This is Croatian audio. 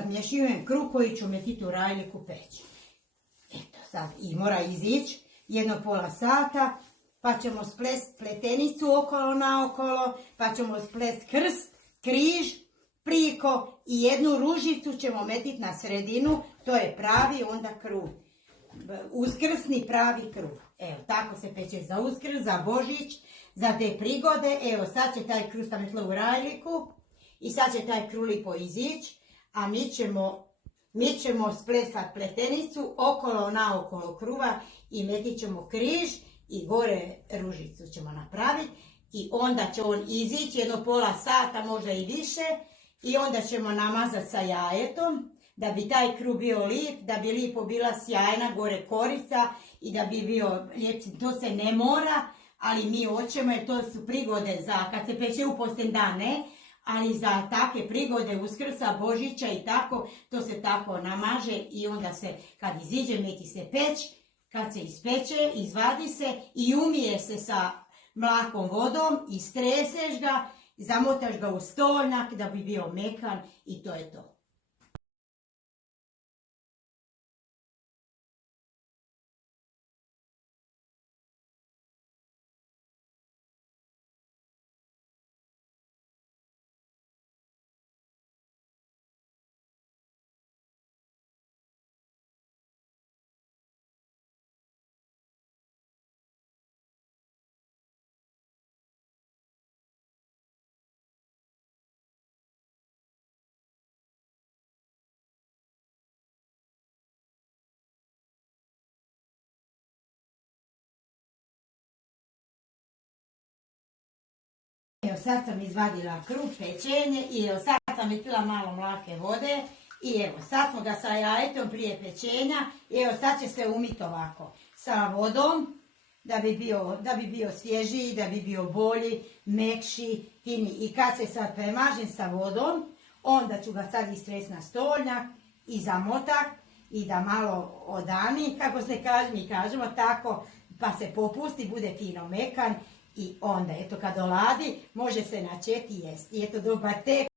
Razmješujem kruh koji ću metiti u rajliku peći. Eto sad, i mora izići jedno pola sata, pa ćemo splest pletenicu okolo naokolo, pa ćemo splest krst, križ, priko i jednu ružicu ćemo metiti na sredinu, to je pravi onda kruh. Uskrsni pravi kruh. Evo, tako se peče za Uskrs, za Božić, za te prigode. Evo, sad će taj kruh staviti u rajliku i sad će taj kruh lipo izići, a mi ćemo splesati pletenicu okolo naokolo kruha i metit ćemo križ i gore ružicu ćemo napraviti i onda će on izići jedno pola sata, možda i više, i onda ćemo namazati sa jajetom da bi taj kruh bio lijep, da bi lipo bila sjajna gore korica i da bi bio lijep. To se ne mora, ali mi hoćemo jer to su prigode za kad se peče u posljednji dan, ne? Ali za takve prigode Uskrsa, Božića i tako, to se tako namaže i onda se kad iziđe meti se peć, kad se ispeče, izvadi se i umije se sa mlakom vodom, istreseš ga, zamotaš ga u stolnjak da bi bio mekan i to je to. Evo sad sam izvadila kruh, pečenje i evo sad sam metila malo mlake vode i evo sad smo ga sa jajetom prije pečenja i evo sad će se umiti ovako sa vodom da bi bio svježiji, da bi bio bolji, mekši, fini. I kad se sad premažem sa vodom, onda ću ga sad istresti na stolnjak i zamotak i da malo odani, kako se kaže, mi kažemo tako, pa se popusti, bude fino mekan. I onda, eto, kad oladi, može se načeti i jesti. I eto, dobar tek.